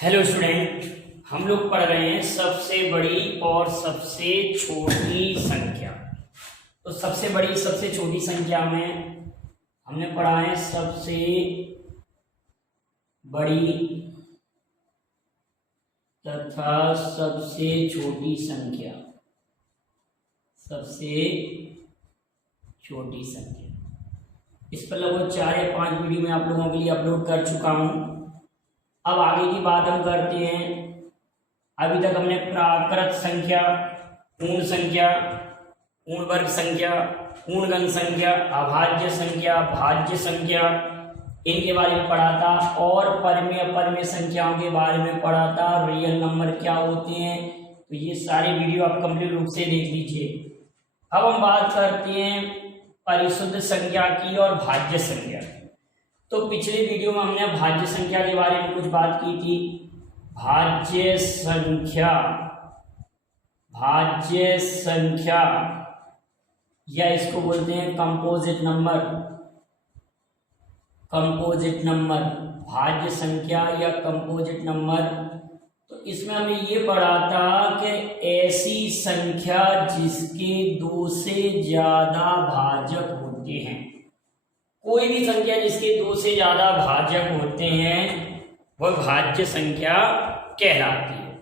Hello student, हम लोग पढ़ रहे हैं सबसे बड़ी और सबसे छोटी संख्या। तो सबसे बड़ी सबसे छोटी संख्या में हमने पढ़ा है सबसे बड़ी तथा सबसे छोटी संख्या। सबसे छोटी संख्या इस पर लगभग 4 या 5 वीडियो में आप लोगों के लिए अपलोड कर चुका हूं। अब आगे की बात हम करते हैं। अभी तक हमने प्राकृत संख्या, पूर्ण संख्या, पूर्ण वर्ग संख्या, पूर्णगण संख्या, अभाज्य संख्या, भाज्य संख्या, इनके बारे में पढ़ा था और परमेय अपरमेय संख्याओं के बारे में पढ़ा था। रियल नंबर क्या होते हैं, तो ये सारे वीडियो आप कंप्लीट रूप से देख लीजिए। अब हम बात करते हैं परिशुद्ध संख्या की और भाज्य संख्या की। तो पिछले वीडियो में हमने भाज्य संख्या के बारे में कुछ बात की थी। भाज्य संख्या या इसको बोलते हैं कंपोजिट नंबर, भाज्य संख्या या कंपोजिट नंबर। तो इसमें हमने ये पढ़ा था कि ऐसी संख्या जिसके 2 से ज्यादा भाजक होते हैं। कोई भी संख्या जिसके 2 से ज्यादा भाजक होते हैं वह भाज्य संख्या कहलाती है।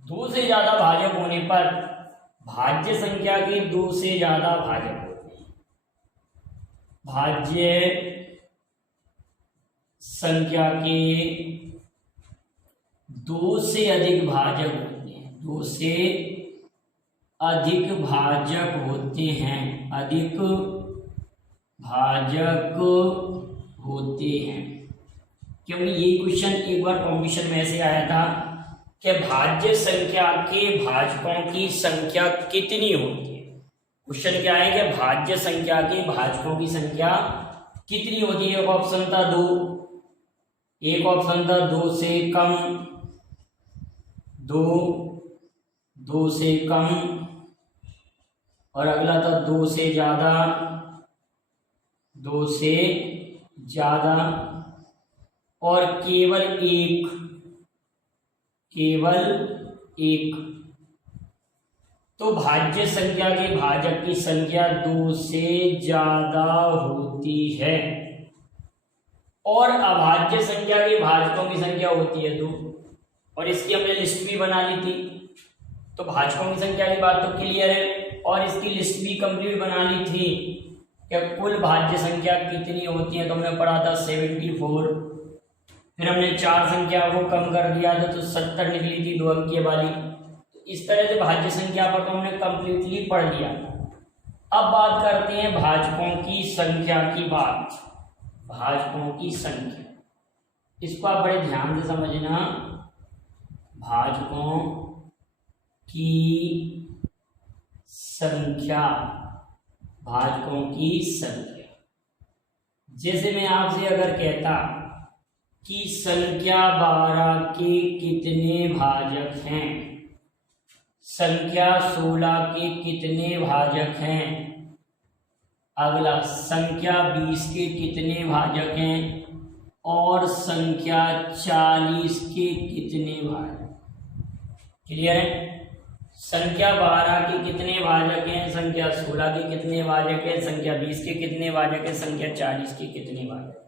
2 से ज्यादा भाजक होने पर भाज्य संख्या के 2 से ज्यादा भाजक होते हैं। भाज्य संख्या के 2 से अधिक भाजक होते हैं। 2 से अधिक भाजक होते हैं, अधिक भाजक होते हैं। क्योंकि ये क्वेश्चन एक बार कॉम्पिटिशन में ऐसे आया था कि भाज्य संख्या के भाजकों की संख्या कितनी होती है। क्वेश्चन क्या है कि भाज्य संख्या के भाजकों की संख्या कितनी होती है। एक ऑप्शन था 2, एक ऑप्शन था 2 से कम, 2 से कम, और अगला था 2 से ज्यादा, 2 से ज्यादा, और केवल एक। तो भाज्य संख्या के भाजक की संख्या 2 से ज्यादा होती है और अभाज्य संख्या के भाजकों की संख्या होती है 2। और इसकी हमने लिस्ट भी बना ली थी। तो भाजकों की संख्या की बात तो क्लियर है और इसकी लिस्ट भी कंप्लीट बना ली थी कि कुल भाज्य संख्या कितनी होती है। तो हमने पढ़ा था 74। फिर हमने 4 संख्या को कम कर दिया था तो 70 निकली थी 2 अंकीय वाली। तो इस तरह से भाज्य संख्या पर तो हमने कंप्लीटली पढ़ लिया। अब बात करते हैं भाजकों की संख्या की बात। भाजकों की संख्या, इसको आप बड़े ध्यान से समझना। भाजकों की संख्या, भाजकों की संख्या। जैसे मैं आपसे अगर कहता कि संख्या 12 के कितने भाजक हैं, संख्या 16 के कितने भाजक हैं, अगला संख्या 20 के कितने भाजक हैं और संख्या 40 के कितने भाजक। क्लियर है? संख्या 12 के कितने भाजक हैं, संख्या 16 के कितने भाजक हैं, संख्या 20 के कितने भाजक हैं, संख्या 40 के कितने भाजक।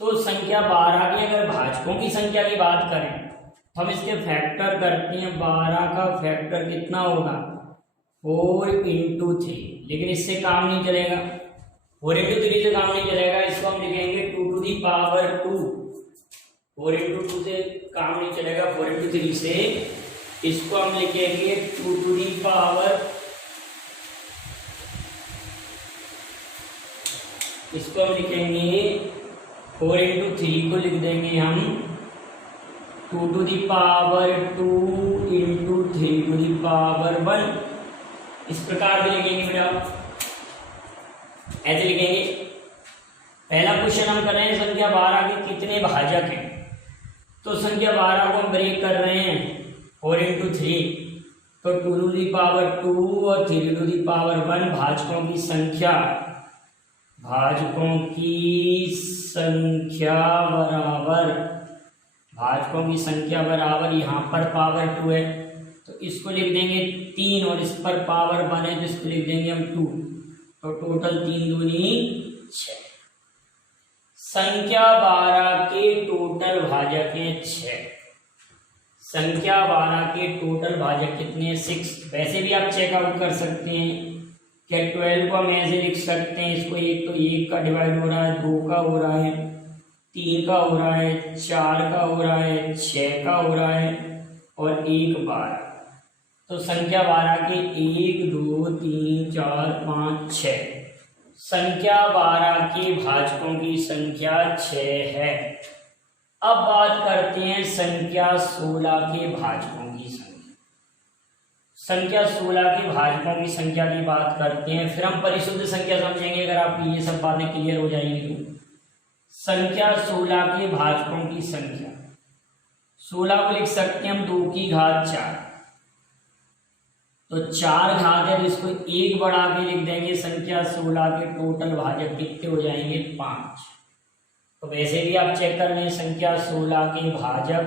तो संख्या 12 की अगर भाजकों की संख्या की बात करें तो हम इसके फैक्टर करते हैं। 12 का फैक्टर कितना होगा, 4 × 3। लेकिन इससे काम नहीं चलेगा, 4 × 3 से काम नहीं चलेगा। इसको हम लिखेंगे 2⁴। 4 × 2 से काम नहीं चलेगा, 4 × 3 से इसको हम लिखेंगे 2⁴। इसको हम लिखेंगे 4 × 3 को लिख देंगे हम 2⁴ × 3⁴ इस प्रकार भी लिखेंगे बेटा, ऐसे लिखेंगे। पहला क्वेश्चन हम कर रहे हैं संख्या 12 के कितने भाजक हैं। तो संख्या 12 को हम ब्रेक कर रहे हैं 4 × 3, तो 2⁴ और 3⁴ भाजकों की संख्या बराबर भाजकों की संख्या बराबर, यहाँ पर पावर 2 है तो इसको लिख देंगे 3 और इस पर पावर 1 है तो इसको लिख देंगे हम 2, तो टोटल 3 दूनी 6। संख्या 12 के टोटल भाजक हैं 6। संख्या 12 के टोटल भाजक कितने हैं? 6। वैसे भी आप चेकआउट कर सकते हैं क्या 12 को हम ऐसे लिख सकते हैं, इसको एक तो 1 का डिवाइड हो रहा है, 2 का हो रहा है, 3 का हो रहा है, 4 का हो रहा है, 6 का हो रहा है और 1 12। तो संख्या 12 के 1 2 3 4 5 6। संख्या 12 के भाजकों की संख्या 6 है। अब बात करते हैं संख्या 16 के भाजकों की संख्या। संख्या 16 के भाजकों की संख्या की बात करते हैं, फिर हम परिशुद्ध संख्या समझेंगे अगर आपकी ये सब बातें क्लियर हो जाएंगी तो। संख्या 16 के भाजकों की संख्या, 16 को लिख सकते हैं हम 2 की घात 4, तो 4 घात है तो इसको 1 बढ़ा के लिख देंगे। संख्या 16 के टोटल भाजक कितने हो जाएंगे? 5। तो वैसे भी आप चेक कर लें, संख्या 16 के भाजक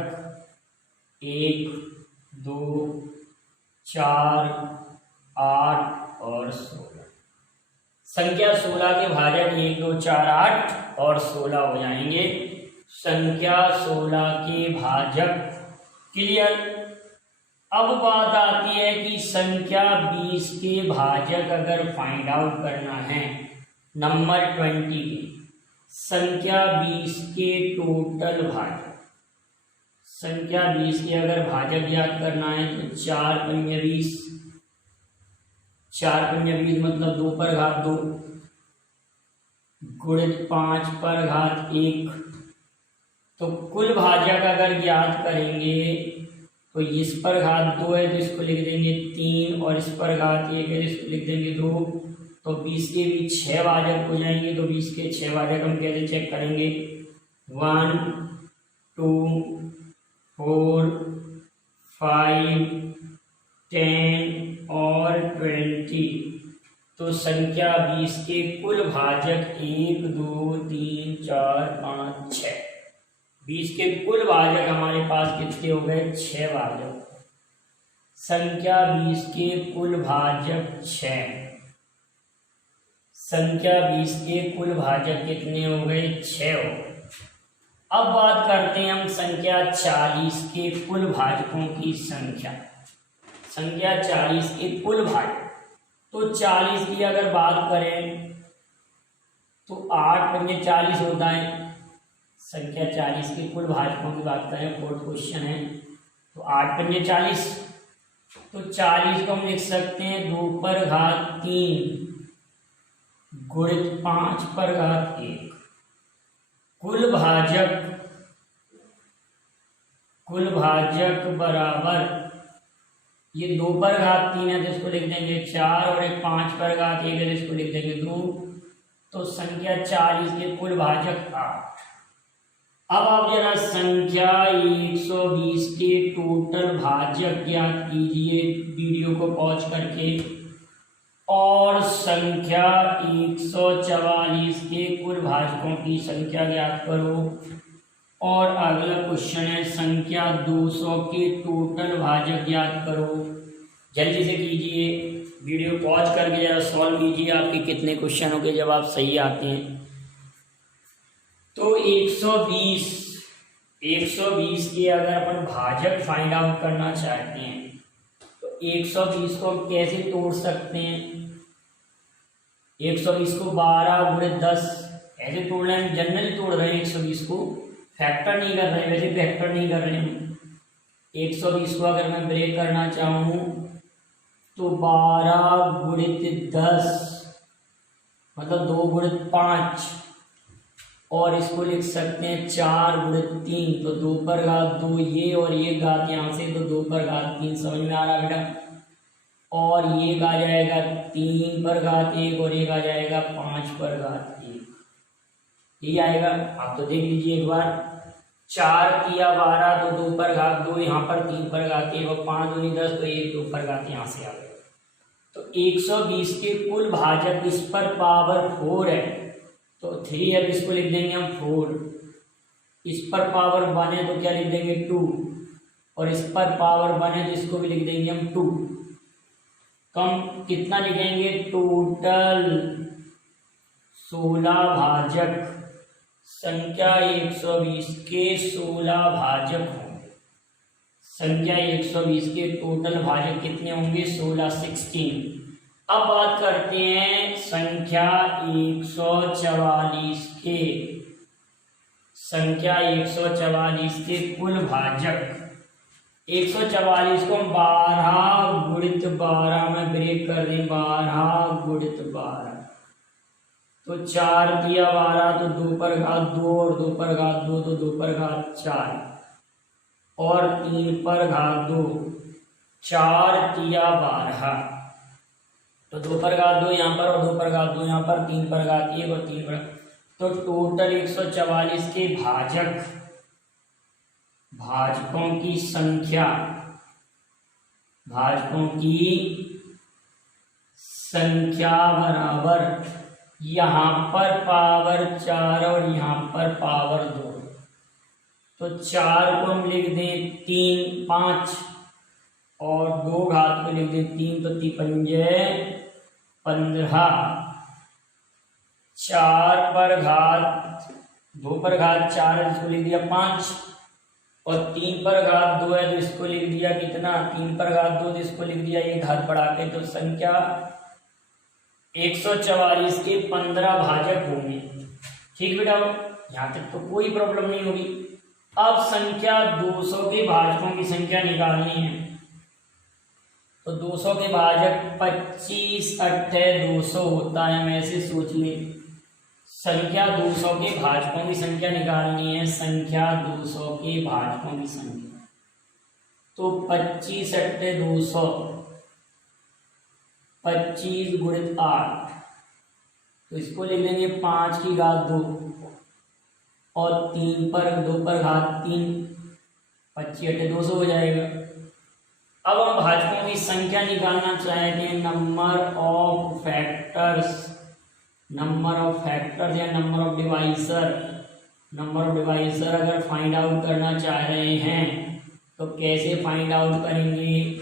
1 2 4 8 और 16। संख्या 16 के भाजक 1 2 4 8 और 16 हो जाएंगे। संख्या 16 के भाजक क्लियर। अब बात आती है कि संख्या 20 के भाजक अगर फाइंड आउट करना है, नंबर 20 के, संख्या 20 के टोटल भाजक, संख्या 20 के अगर भाजक ज्ञात करना है तो 4 पंजे 20, 4 पंजे 20 मतलब 2 पर घात 2 गुणित 5 पर घात 1। तो कुल भाजक अगर ज्ञात करेंगे तो इस पर घात 2 है तो इसको लिख देंगे 3 और इस पर घात 1 है तो इसको लिख देंगे 2। तो 20 के भी 6 भाजक हो जाएंगे। तो 20 के 6 भाजक हम कैसे चेक करेंगे? 1 2 4 5 10 और 20। तो संख्या 20 के कुल भाजक 1 2 3 4 5 6। 20 के कुल भाजक हमारे पास कितने हो गए? 6 भाजक। संख्या 20 के कुल भाजक 6। संख्या 20 के कुल भाजक कितने हो गए? 6 हो गए। अब बात करते हैं हम संख्या 40 के कुल भाजकों की संख्या। संख्या 40 के कुल भाजक, तो 40 की अगर बात करें तो 8 पंजे 40 होता है। संख्या 40 के कुल भाजकों की बात करें, 4th क्वेश्चन है, तो 8 पंजे 40, तो 40 को हम लिख सकते हैं 2 पर घात 3 गुणित 5 पर घात 1। कुल भाजक बराबर, ये 2 पर घात 3 है तो इसको लिख देंगे 4 और एक 5 पर घात 1 है तो इसको लिख देंगे 2। तो संख्या 40 के कुल भाजक 8। अब आप जरा संख्या 120 के टोटल भाजक ज्ञात कीजिए वीडियो को पॉज करके, और संख्या 144 के कुल भाजकों की संख्या ज्ञात करो। और अगला क्वेश्चन है संख्या 200 के टोटल भाजक ज्ञात करो। जल्दी से कीजिए, वीडियो पॉज करके जरा सॉल्व कीजिए, आपके कितने क्वेश्चनों के जवाब सही आते हैं। तो 120 के अगर अपन भाजक फाइंड आउट करना चाहते हैं तो 120 को हम कैसे तोड़ सकते हैं? 120 को 12 गुणित 10 ऐसे तोड़ रहे हैं, जनरली तोड़ रहे हैं। 120 को फैक्टर नहीं कर रहे हैं, वैसे फैक्टर नहीं कर रहे हैं। 120 को अगर मैं ब्रेक करना चाहूँ तो 12 गुणित 10 मतलब 2 गुणित 5, और इसको लिख सकते हैं 4 गुणित 3, तो 2 पर घात 2 ये और ये घात यहाँ से, तो 2 पर घात 3। समझ में आ रहा बेटा? और ये आ जाएगा 3 पर घात 1 और एक आ जाएगा 5 पर घात 1, ये आएगा। आप तो देख लीजिए एक बार, 4 किया 12 तो 2 पर घात 2, यहाँ पर 3 पर घात 1 और 5 दूनी 10 तो 1 2 पर घात यहाँ से आ गया। तो 120 के कुल भाजक इस पर पावर 4 है तो 3 है, इसको लिख देंगे हम 4। इस पर पावर 1 है तो क्या लिख देंगे 2, और इस पर पावर 1 है तो इसको भी लिख देंगे हम 2। कम कितना लिखेंगे, टोटल 16 भाजक संख्या 120 के 16 भाजक होंगे। संख्या 120 के टोटल भाजक कितने होंगे, 16, 16। अब बात करते हैं संख्या 144 के, संख्या 144 के कुल भाजक। 144 को 12 गुणित 12 में ब्रेक कर दें, 12 गुणित 12 तो 4 दिया 12 तो 2 पर घात 2 और 2 पर घात 2 तो 2 पर घात 4 और 3 पर घात 2, 4 दिया 12 तो 2 पर घात 2 यहाँ पर और 2 पर घात 2 यहाँ पर, 3 पर घात 1 और 3 पर, तो टोटल 144 के भाजक, भाजकों की संख्या, भाजकों की संख्या बराबर यहाँ पर पावर 4 और यहाँ पर पावर 2, तो 4 को हम लिख दें 3, 5 और 2 घात को लिख दें 3 तो 3 पंजे 15, 4 पर घात 2 पर घात 4 है इसको लिख दिया 5 और 3 पर घात 2 है तो इसको लिख दिया कितना, 3 पर घात 2 तो इसको लिख दिया 1 घात बढ़ा के, तो संख्या 144 के 15 भाजक होंगे। ठीक बेटा, यहाँ तक तो कोई प्रॉब्लम नहीं होगी। अब संख्या 200 के भाजकों की संख्या निकालनी है, तो 200 के भाजक 25 8 200 होता है, हम ऐसे सोच लें। संख्या 200 के भाजकों की संख्या निकालनी है, संख्या 200 के भाजकों की संख्या, तो 25 8 200, 25 गुणित 8 तो इसको ले लेंगे 5 की घात 2 और 3 पर 2 पर घात 3, 25 8 200 हो जाएगा। अब हम भाजकों की संख्या निकालना चाहते हैं, number of factors, number of factors या number of divisor. Number of divisor अगर फाइंड आउट करना चाह रहे हैं तो कैसे फाइंड आउट करेंगे,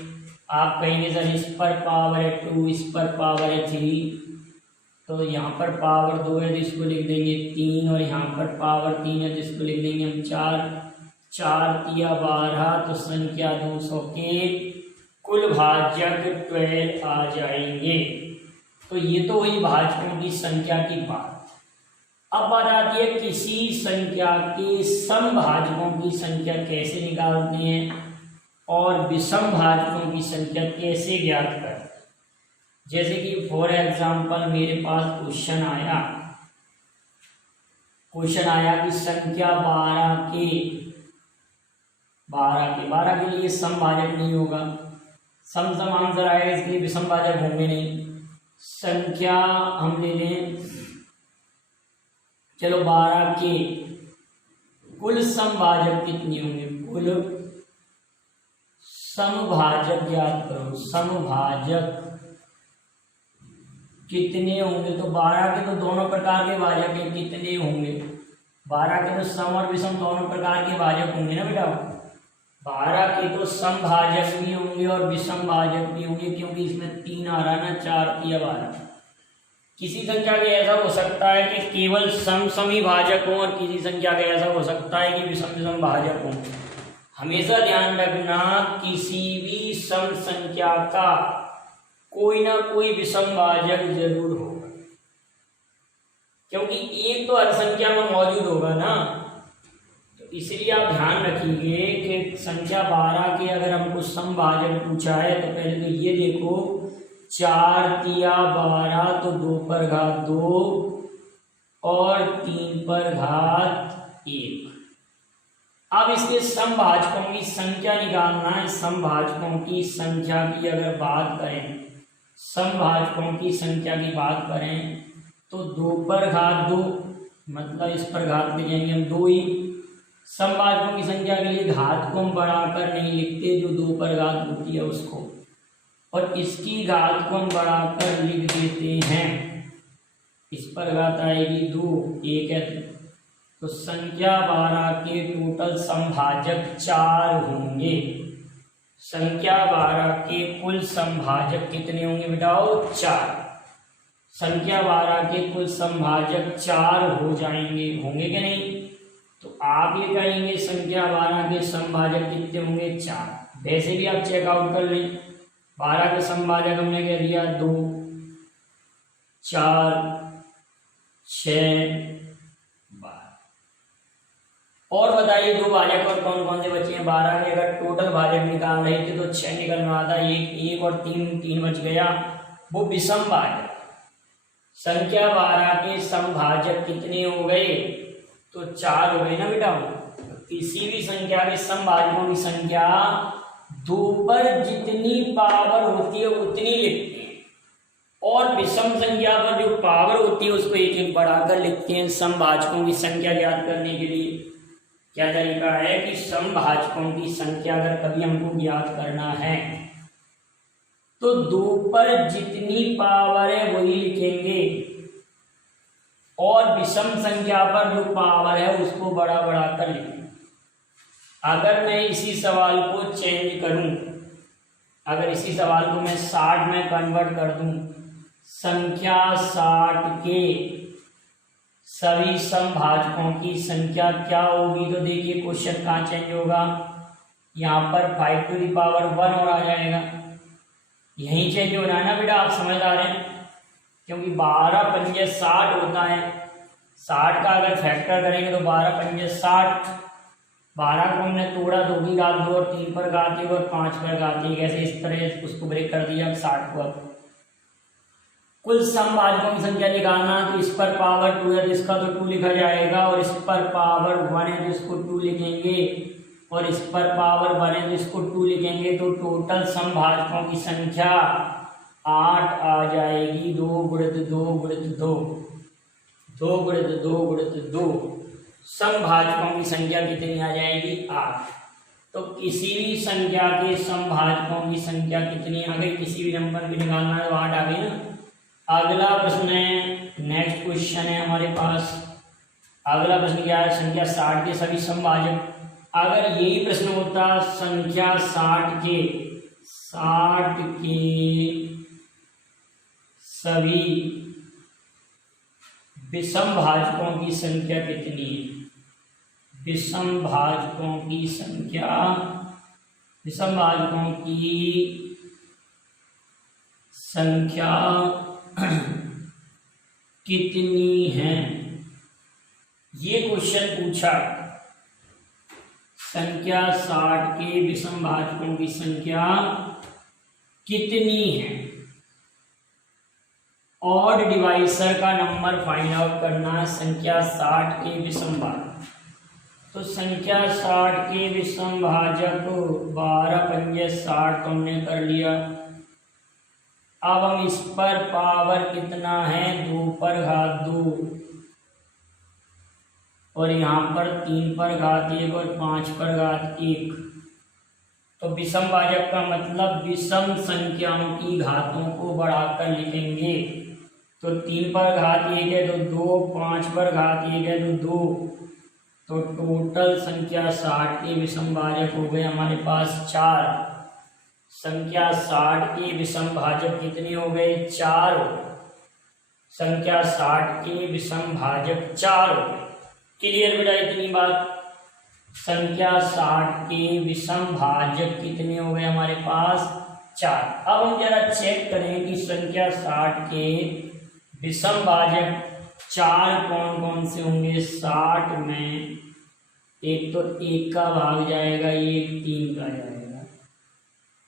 आप कहेंगे सर इस पर पावर है 2, इस पर पावर है 3, तो यहाँ पर पावर 2 है तो इसको लिख देंगे 3 और यहाँ पर पावर 3 है तो इसको लिख देंगे हम 4, 4 या 12 तो संख्या 200 के कुल भाजक 12 आ जाएंगे। तो ये तो हुई भाजकों की संख्या की बात। अब बात आती है किसी संख्या के समभाजकों की संख्या कैसे निकालते हैं और विषम भाजकों की संख्या कैसे ज्ञात करें। जैसे कि फॉर एग्जाम्पल मेरे पास क्वेश्चन आया कि संख्या 12 के लिए समभाजक नहीं होगा, सम आंसर आएगा, इसके लिए विषम भाजक होंगे नहीं। संख्या हम ले लें, चलो 12 के कुल समभाजक कितने होंगे, कुल समभाजक ज्ञात करो, समभाजक कितने होंगे, तो 12 के तो दोनों प्रकार के भाजक हैं, कितने होंगे, 12 के तो सम और विषम दोनों प्रकार के भाजक होंगे ना बेटा। 12 के तो समभाजक भी होंगे और विषम भाजक भी होंगे, क्योंकि इसमें 3 आ रहा है ना, 4 या 12। किसी संख्या के ऐसा हो सकता है कि केवल सम ही भाजक हो और किसी संख्या के ऐसा हो सकता है कि विषम भाजक हो। हमेशा ध्यान रखना, किसी भी सम संख्या का कोई ना कोई विषम भाजक जरूर होगा, क्योंकि एक तो हर संख्या में मौजूद होगा ना। तो इसलिए आप ध्यान रखिए कि संख्या 12 के अगर हमको समभाजक पूछा है तो पहले तो ये देखो, 4 या 12 तो 2 पर घात 2 और 3 पर घात 1। अब इसके समभाजकों की संख्या निकालना है। समभाजकों की संख्या की अगर बात करें, समभाजकों की संख्या की बात करें तो 2 पर घात 2 मतलब इस पर घात ले जाएंगे हम 2 ही। समभाजकों की संख्या के लिए घात को हम बढ़ाकर नहीं लिखते, जो 2 पर घात होती है उसको, और इसकी घात को हम बढ़ाकर लिख देते हैं। इस पर घात आएगी 2, 1 है तो संख्या 12 के टोटल समभाजक 4 होंगे। संख्या 12 के कुल समभाजक कितने होंगे बेटाओ? 4। संख्या 12 के कुल समभाजक 4 हो जाएंगे, होंगे कि नहीं? तो आप ये कहेंगे संख्या 12 के समभाजक कितने होंगे? 4। वैसे भी आप चेकआउट कर लें, 12 के समभाजक हमने क्या दिया? 2, 4, 6, 12। और बताइए दो भाजक और कौन कौन से बचे हैं? 12 के अगर टोटल भाजक निकाल रहे थे तो 6 निकलना था, एक और 3 बच गया, वो विषम भाजक। संख्या 12 के समभाजक कितने हो गए? तो 4 हो गए ना बेटा। किसी भी संख्या के समभाजकों की संख्या 2 पर जितनी पावर होती है उतनी लिखते हैं, और विषम संख्या पर जो पावर होती है उसको एक एक बढ़ाकर लिखते हैं समभाजकों की संख्या ज्ञात करने के लिए। क्या तरीका है कि समभाजकों की संख्या अगर कभी हमको ज्ञात करना है तो 2 पर जितनी पावर है वही लिखेंगे, और विषम संख्या पर जो पावर है उसको बड़ा कर लिखेंगे। अगर मैं इसी सवाल को चेंज करूं, अगर इसी सवाल को मैं 60 में कन्वर्ट कर दूं, संख्या 60 के सभी समभाजकों की संख्या क्या होगी? तो देखिए क्वेश्चन कहाँ चेंज होगा, यहाँ पर 5⁻1 और आ जाएगा, यहीं चेंज हो रहा है ना बेटा। आप समझदार हैं, क्योंकि 12 पंजे 60 होता है। 60 का अगर फैक्टर करेंगे तो 12 पंजे 60। 12 को हमने तोड़ा, 2 की घात 2 और 3 पर घात 1 और 5 पर घात 1, ऐसे इस तरह उसको ब्रेक कर दिया। 60 को अब कुल समभाजकों की संख्या निकालना, तो इस पर पावर 2 है तो इसका तो 2 लिखा जाएगा, और इस पर पावर 1 है तो इसको 2 लिखेंगे, और इस पर पावर 1 है तो इसको 2 लिखेंगे। तो टोटल समभाजकों की संख्या 8 आ जाएगी। 2 गुणित 2 गुणित 2, 2 गुणित 2 गुणित 2, समभाजकों की संख्या कितनी आ जाएगी? 8। तो किसी भी संख्या के समभाजकों की संख्या कितनी आ गई? किसी भी नंबर की निकालना है तो 8 आ गई ना। अगला प्रश्न है, नेक्स्ट क्वेश्चन है हमारे पास। अगला प्रश्न क्या है? संख्या 60 के सभी समभाजक। अगर यही प्रश्न होता संख्या 60 के सभी विषम भाजकों की संख्या कितनी है? विषम भाजकों की संख्या, विषम भाजकों की संख्या कितनी है, ये क्वेश्चन पूछा। संख्या 60 के विषम भाजकों की संख्या कितनी है? ऑड डिवाइसर का नंबर फाइंड आउट करना है संख्या 60 के विषम भाजक। तो संख्या 60 के विषम भाजक 12 पंजे 60 तो हमने कर लिया। अब हम इस पर पावर कितना है? 2 पर घात 2, और यहाँ पर 3 पर घात 1 और 5 पर घात 1। तो विषम भाजक का मतलब विषम संख्याओं की घातों को बढ़ाकर लिखेंगे। तो 3 पर घात 1 है तो 2, 5 पर घात 1 है तो 2। तो टोटल संख्या 60 के विषम भाजक हो गए हमारे पास 4। संख्या 60 के विषम भाजक कितने हो गए? 4 हो गए। संख्या 60 के विषम भाजक 4 हो गए। क्लियर बेटा इतनी बात? संख्या 60 के विषम भाजक कितने हो गए हमारे पास? 4। अब हम जरा चेक करें कि संख्या 60 के विषम भाजक 4 कौन कौन से होंगे। 60 में एक तो 1 का भाग जाएगा, एक 3 का जाएगा,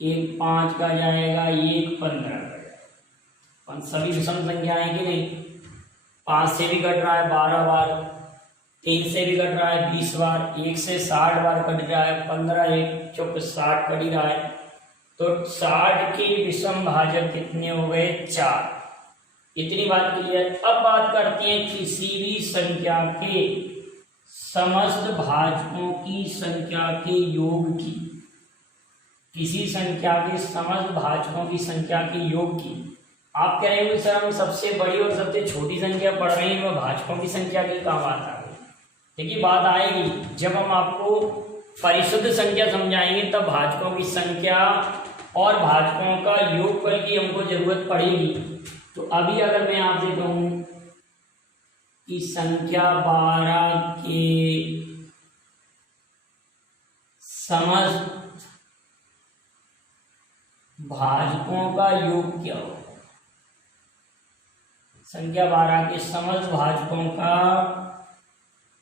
एक 5 का जाएगा, एक 15 का जाएगा। सभी विषम संख्या है कि नहीं? 5 से भी कट रहा है 12 बार, 3 से भी कट रहा है 20 बार, 1 से 60 बार कट रहा है, 15 1 चौक 60 कट ही रहा है। तो 60 के विषम भाजक कितने हो गए? 4। इतनी बात क्लियर। अब बात करते हैं किसी भी संख्या के समस्त भाजकों की संख्या के योग की। किसी संख्या के समस्त भाजकों की संख्या के योग की। आप कह रहे हो सर हम सबसे बड़ी और सबसे छोटी संख्या पढ़ रहे हैं, वह भाजकों की संख्या की कहाँ बात आ गई? देखिए बात आएगी जब हम आपको परिशुद्ध संख्या समझाएंगे तब भाजकों की संख्या और भाजकों का योगफल की हमको जरूरत पड़ेगी। तो अभी अगर मैं आपसे कहूं कि संख्या 12 के समस्त भाजकों का योग क्या होगा, संख्या 12 के समस्त भाजकों का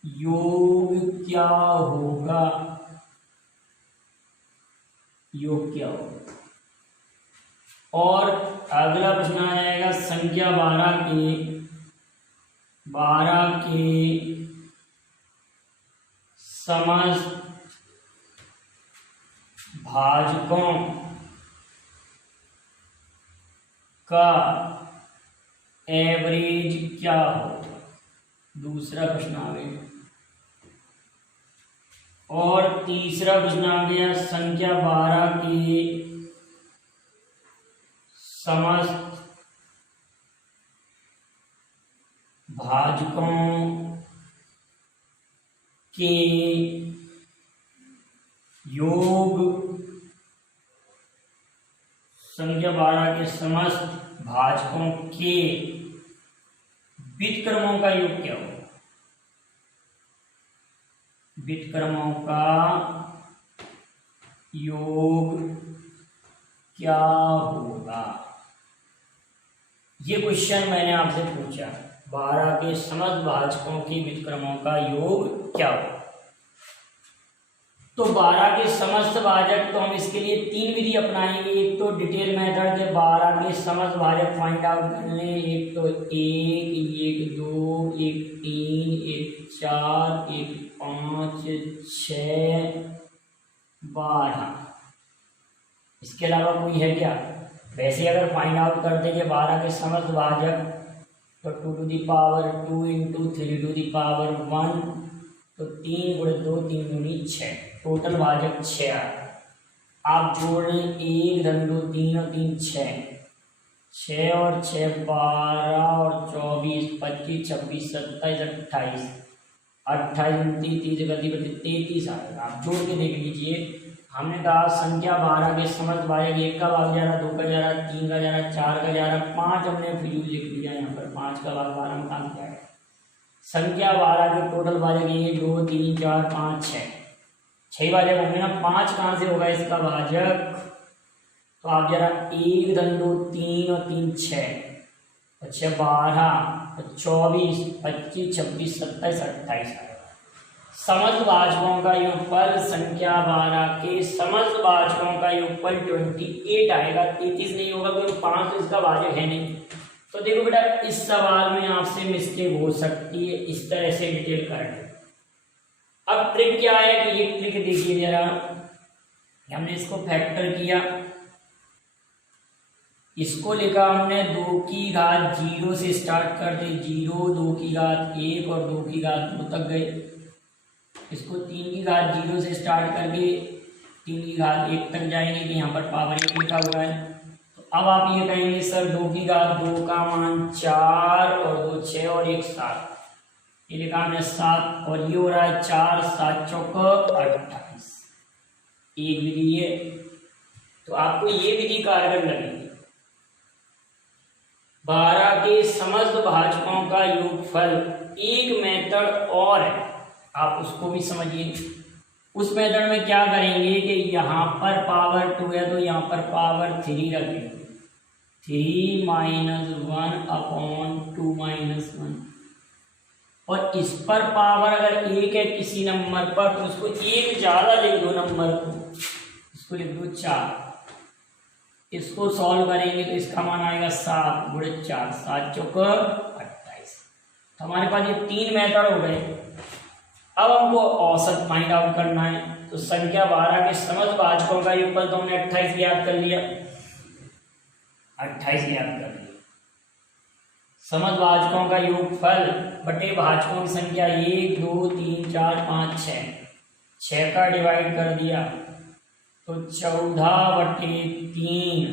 योग क्या होगा, योग क्या होगा। और अगला प्रश्न आ जाएगा संख्या 12 के समस्त भाजकों का एवरेज क्या होगा, दूसरा प्रश्न आ गया। और तीसरा प्रश्न आ गया संख्या 12 के समस्त भाजकों के योग, संख्या 12 के समस्त भाजकों के व्युत्क्रमों का योग क्या होगा, व्युत्क्रमों का योग क्या होगा। ये क्वेश्चन मैंने आपसे पूछा, 12 के समस्त भाजकों के व्युत्क्रमों का योग क्या होगा। तो 12 के समस्त भाजक, तो हम इसके लिए 3 विधि अपनाएंगे। एक तो डिटेल मेथड के 12 के समस्त भाजक फाइंड आउट कर लें, एक तो 1, एक 2, एक 3, एक 4, एक 5, 6, 12। इसके अलावा कोई है क्या? वैसे अगर फाइंड आउट करते कि 12 के समस्त भाजक तो 2 to the power 2 into 3 to the power 1, तो 3 गुणे 2 3 दूनी 6, टोटल भाजक 6 आए। आप जोड़ लें 1 2 3 और 3 6 और 6 12 और 24 25 26 27 28 28 29 30 31 आएगा। आप जोड़ के देख लीजिए। हमने कहा संख्या 12 के समस्त भाजक 1 का भाग जा रहा, 2 का जा रहा, 3 का जा रहा, 4 का जा रहा, 5 हमने फिजूल लिख दिया यहाँ पर, 5 का भाग 12 में काम किया है। संख्या 12 के टोटल भाजक 1 2 3 4 5 6 भाजक होंगे ना। 5 कहाँ से होगा इसका भाजक? तो आप जरा 1 2 3 और 3 6 और 6 12 और 24 25 26 27 28 आएगा। समस्त भाजकों का योगफल संख्या 12 के समस्त भाजकों का योगफल 28 आएगा। 33 नहीं होगा क्योंकि 5 तो इसका भाजक है नहीं। तो देखो बेटा, इस सवाल में आपसे मिस्टेक हो सकती है, इस तरह से डिटेल कर ले। अब ट्रिक क्या है कि ये ट्रिक देखिए जरा, हमने इसको फैक्टर किया, इसको लिखा हमने 2 की घात 0 से स्टार्ट कर दे, 0 2 की घात 1 और 2 की घात 2 तक गए। इसको 3 की घात 0 से स्टार्ट करके 3 की घात 1 तक जाएंगे कि यहाँ पर पावर 1 लिखा हुआ है। तो अब आप ये कहेंगे सर 2 की घात 2 का मान 4 और 2 6 और 1 7, ये लिखा हमने 7 और ये हो रहा है 4 7 चौक 28। एक विधि है, तो आपको ये विधि कारगर लगेगी। 12 के समस्त भाजकों का योगफल, एक मेथड और है, आप उसको भी समझिए। उस मेथड में क्या करेंगे कि यहाँ पर पावर 2 है तो यहाँ पर पावर 3 रखेंगे, 3 - 1 अपॉन 2 - 1, और इस पर पावर अगर 1 है किसी नंबर पर तो उसको 1 ज़्यादा लिख दो, नंबर को इसको लिख दो 4। इसको सॉल्व करेंगे तो इसका मान आएगा 7 गुणे 4 7 चौक 28। तो हमारे पास ये 3 मेथड हो गए। अब हमको औसत फाइंड आउट करना है। तो संख्या 12 के समस्त भाजकों का योगफल तो हमने 28 याद कर लिया, 28 याद कर लिया। समस्त भाजकों का योगफल बटे भाजकों की संख्या 1 2 3 4 5 6 का डिवाइड कर दिया तो 14/3,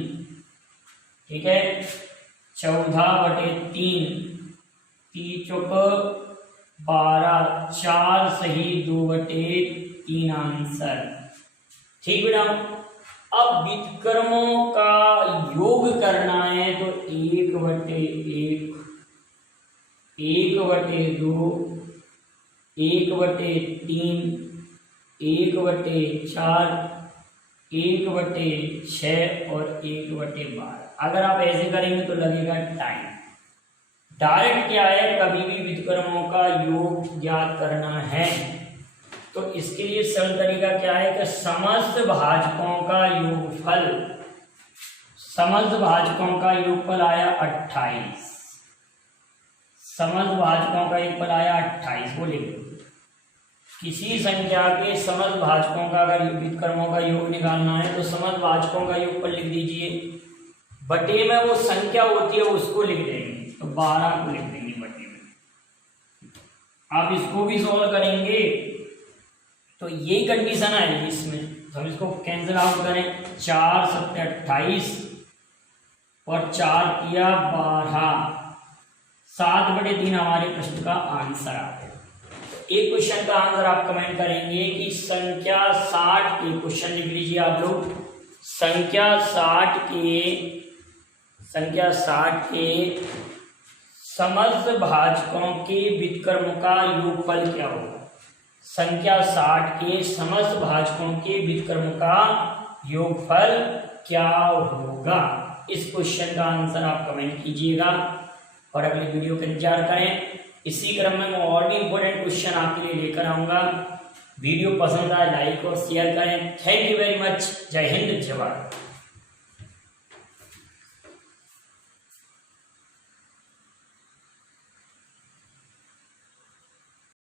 ठीक है, 14/3, 3 चौक 12, 4 सही 2/3 आंसर। ठीक बेटा, अब व्युत्क्रमों का योग करना है तो 1/1, 1/2, 1/3, 1/4, 1/6 और 1/12। अगर आप ऐसे करेंगे तो लगेगा टाइम। डायरेक्ट क्या है, कभी भी व्युत्क्रमों का योग ज्ञात करना है तो इसके लिए सरल तरीका क्या है कि समस्त भाजकों का योगफल, समस्त भाजकों का योगफल आया 28, समस्त भाजकों का योगफल आया 28, वो लिख दो। किसी संख्या के समस्त भाजकों का अगर व्युत्क्रमों का योग निकालना है तो समस्त भाजकों का योगफल लिख दीजिए, बटे में वो संख्या होती है उसको लिख देंगे, तो 12 को लिख देंगे बटे में। आप इसको भी सॉल्व करेंगे तो यही कंडीशन आएगी इसमें, तो हम इसको कैंसिल आउट करें। 4 7 28 और 4 किया 12, 7/3 हमारे प्रश्न का आंसर आ गया। एक क्वेश्चन का आंसर आप कमेंट करेंगे कि संख्या 60 के, क्वेश्चन लिख लीजिए आप लोग, संख्या 60 के समस्त भाजकों के व्युत्क्रम का योगफल क्या होगा। संख्या 60 के समस्त भाजकों के व्युत्क्रम का योगफल क्या होगा। इस क्वेश्चन का आंसर आप कमेंट कीजिएगा और अगले वीडियो का इंतजार करें। इसी क्रम में मैं और भी इंपॉर्टेंट क्वेश्चन आपके लिए लेकर आऊंगा। वीडियो पसंद आए लाइक और शेयर करें। Thank you very much. जय हिंद, जय भारत।